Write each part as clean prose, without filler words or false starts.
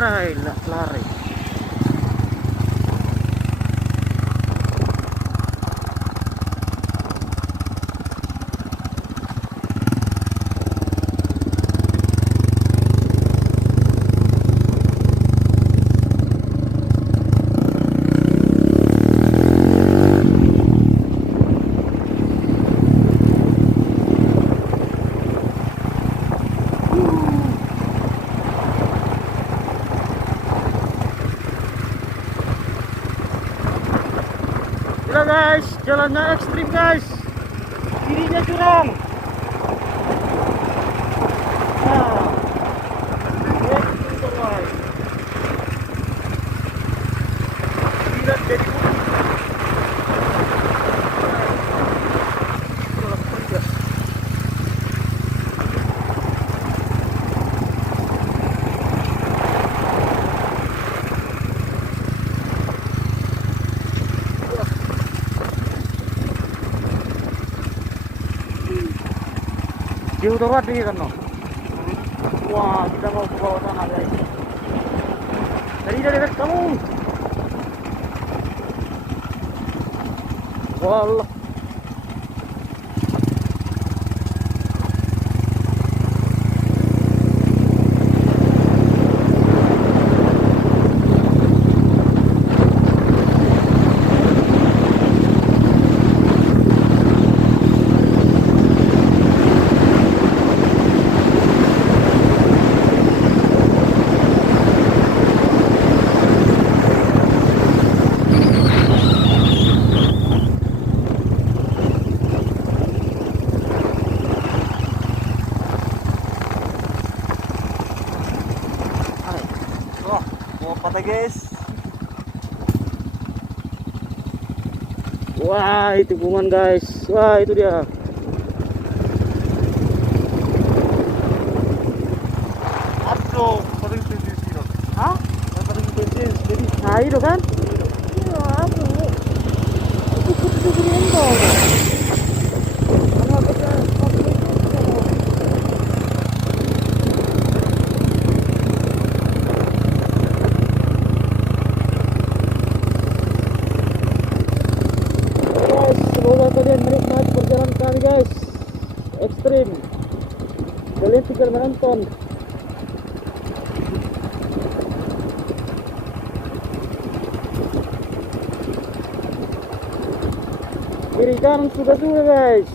lari, lari. Gila guys, jalannya ekstrim guys. Kirinya jurang. Nah, ekstrim guys. Gila jadi di utara di kan no. Wah, kita mau ke bawah sana guys. Dari dekat kamu. Wallah. Patah guys. Wah, itu tikungan guys. Wah, itu dia. Aduh, paling tinggi sih. Hah? Paling tinggi jadi. Nah, itu kan? Iya, aduh. Itu enggak. Karena kita semoga kalian menikmati perjalanan kami guys. Ekstrim. Kalian tinggal menonton. Kiri kanan sudah guys.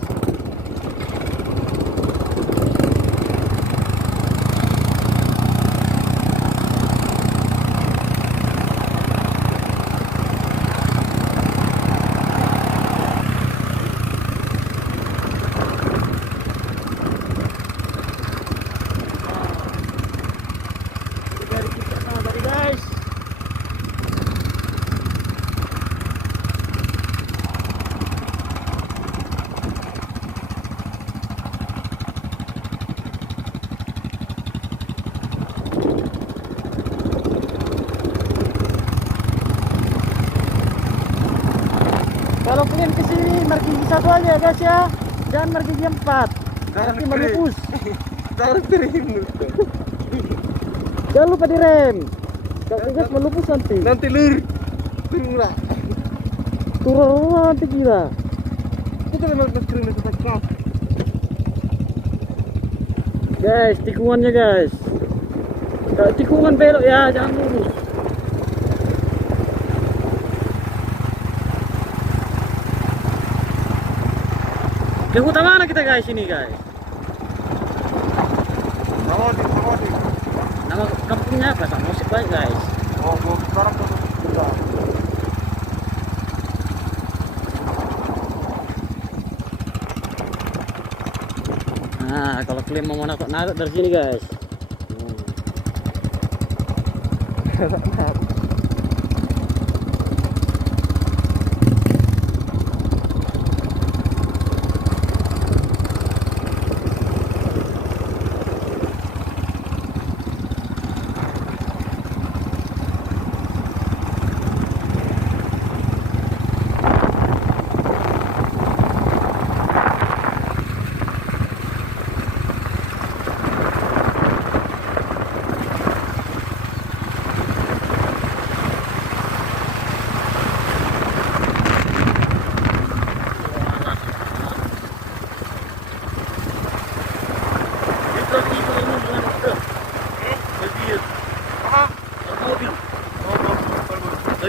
Kalau kalian kesini marking satu aja guys ya, jangan marking 4. Nanti melupus. Jangan direm. Jangan lupa direm. Kalau guys melupus nanti. Nanti lur. Turun. Turun nanti gila. Kita memang turun ke sana. Guys, tikungannya guys. Kalau tikungan belok ya, jangan lurus. Ke hutan mana kita guys ini guys? Samodi. Nama kampungnya apa? Samosir baik guys. Oh, mau sekarang ke sana. Nah, kalau kalian mau nakut dari sini guys.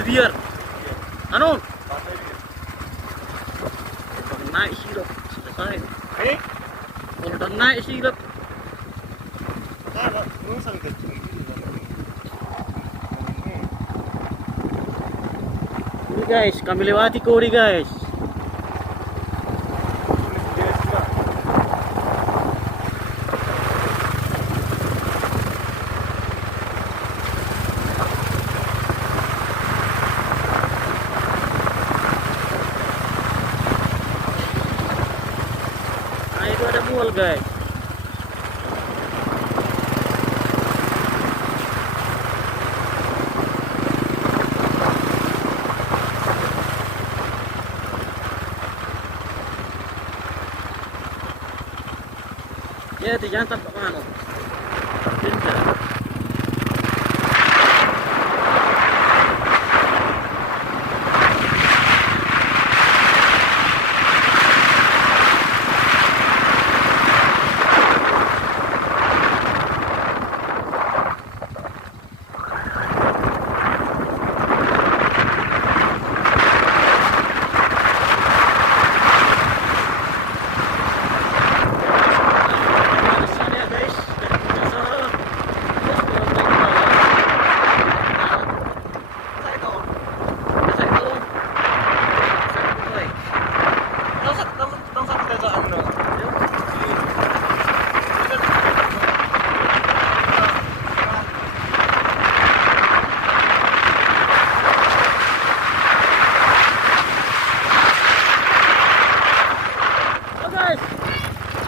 biar. Anu, Pantai dia. udah naik silap selesai. Eh? Udah naik silap. Ada nusang kecil. Ini guys, kami lewati Kori guys. Nah itu ada bual guys. Ya, itu jangan tampak mana. Pintar.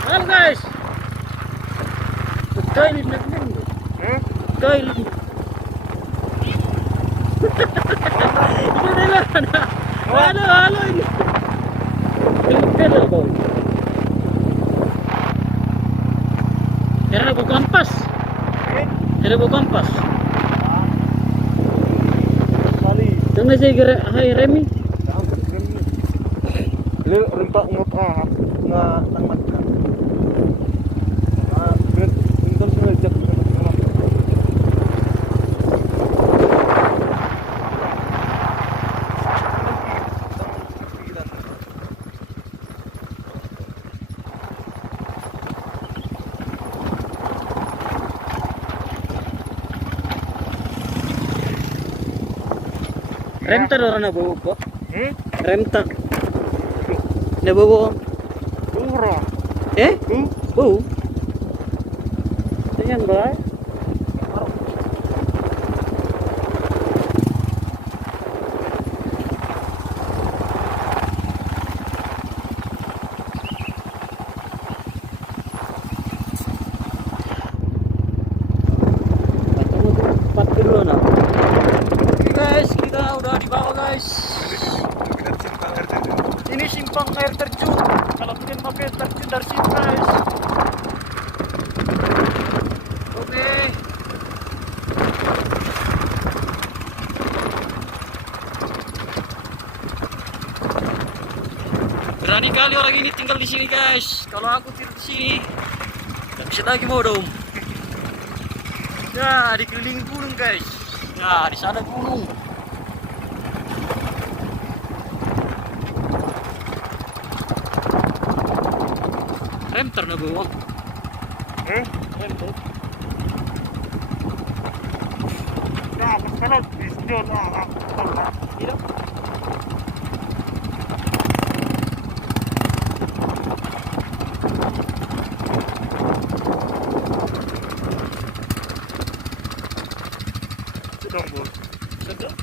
Halo guys. Kailin na din. Kailin. Ito nila na. Halo ini. Pintel ko. Era ko kampas. Era ko kampas. Kali. Tengah saya hai Remi. Lu rempak ngapa nga tangmat ka. Bentar sengaja Rem ta orang na bawa ko. Rem ta. Na bawa. Ura. Bau. Tingnan ba? Guys, kita udah di bawah guys. Ini simpang air terjun. Kalau pengen pakai terjun dari sini guys. Oke. Berani kali orang ini tinggal di sini guys. Kalau aku tidur di sini, nggak bisa lagi mau dong. Nah, dikelilingi gunung guys. Nah, di sana gunung. Rem na bawang. Rem ter. Nah, sekarang bisnya lah. Tidak. Sedang bos. Sedap.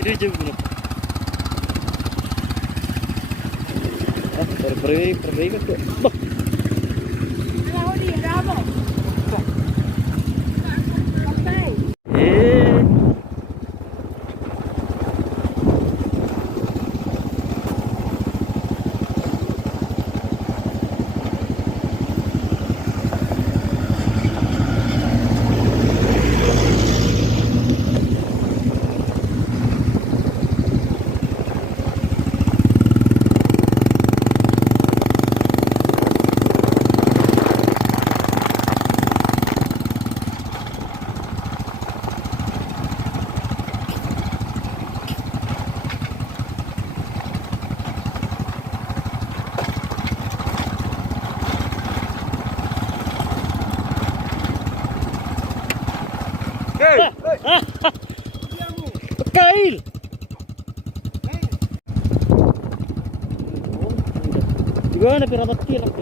Ini jam berapa? Perbaiki ke. Bah. Kail. Gimana pirapat kilang?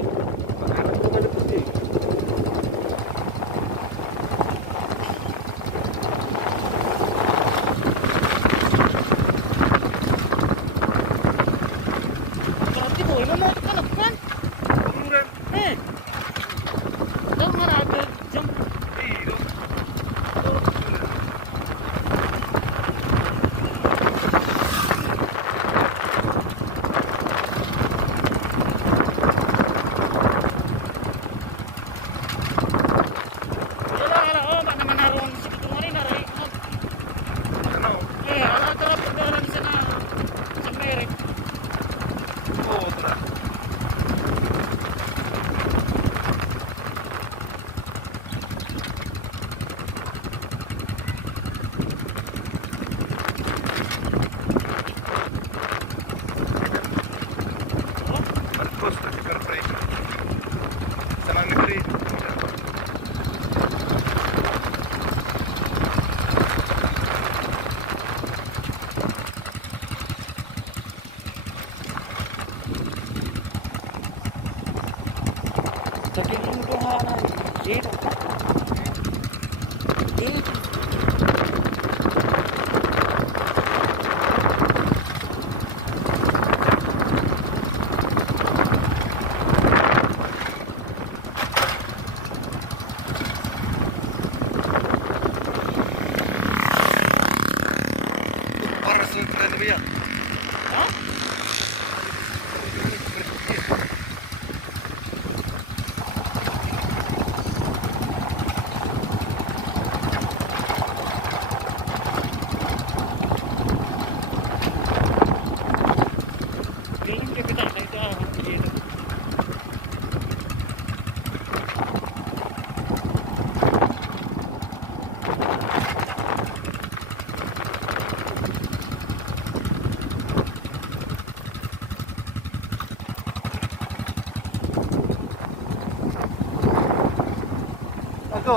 Berarti boy, mau kalap kan? Tahu mana ada jam?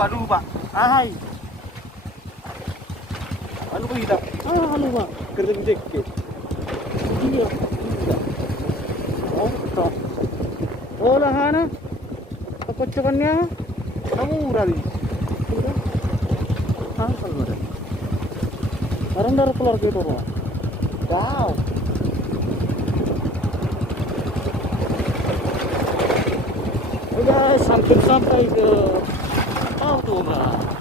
Aduh, Pak. Ahai. Ano ko hita? Ano ba? Kerja jeket. Iya. Oh, toh. Oh, lahana. Kekocoknya. Kamu murah di. Udah. Hansel ada. Barang dari keluarga itu orang. Wow. Udah sampai ke Altura.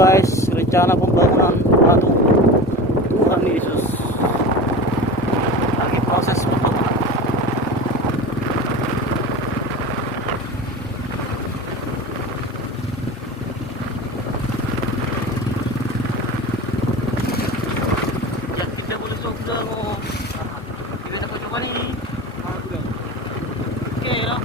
Guys, rencana pembangunan batu Tuhan Yesus lagi proses pembangunan. Ya, kita boleh coba mau kita coba nih. Oke ya.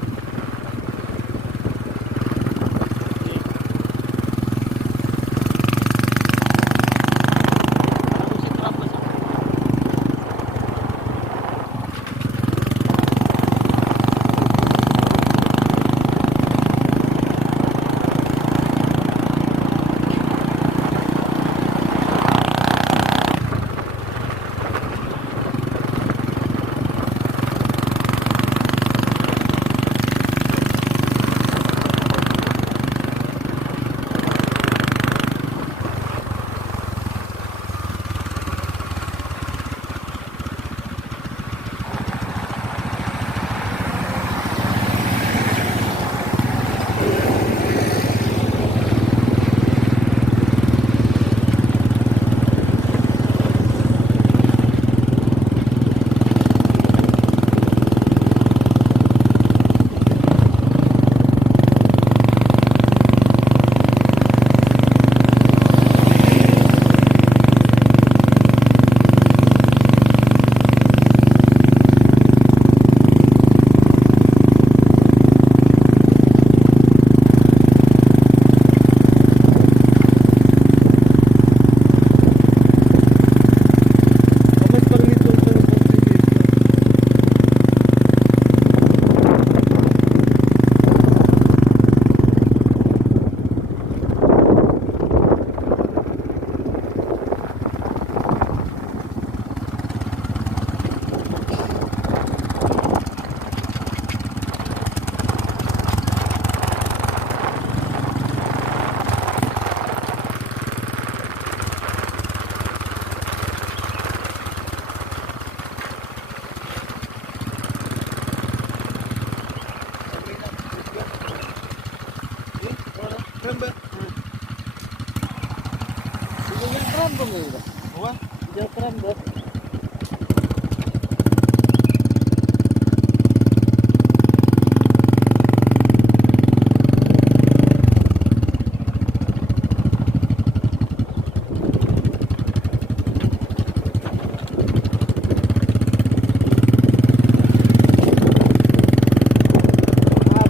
kerambang gitu. Wah, Jauh kerambang.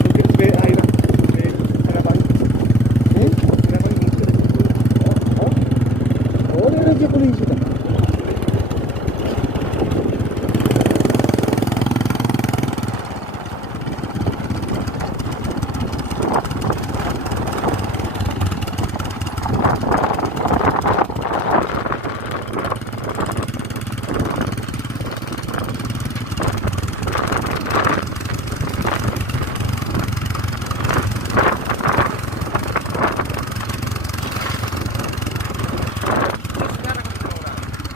bikin BI na. Harapan. Harapan mo sila. Oh, ini raja polisi dah.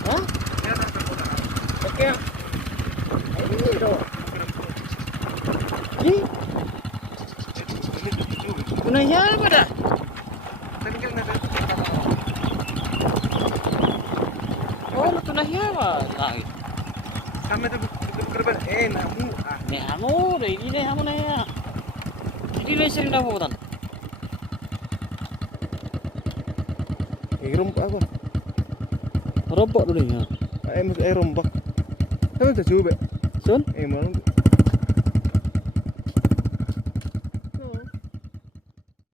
Hah? Oke. Ini dong. Ini. Gunanya apa dah? Oh, tunahnya apa? Lagi. Kami tu bekerja namu ah. Nih kamu, deh ini nih kamu nih ya. Ini nih sering dah buatan. Rumpak ako. Robok dulu ya. Ay, mas ay rumpak. Kami sa sube. Sun? Ay, mo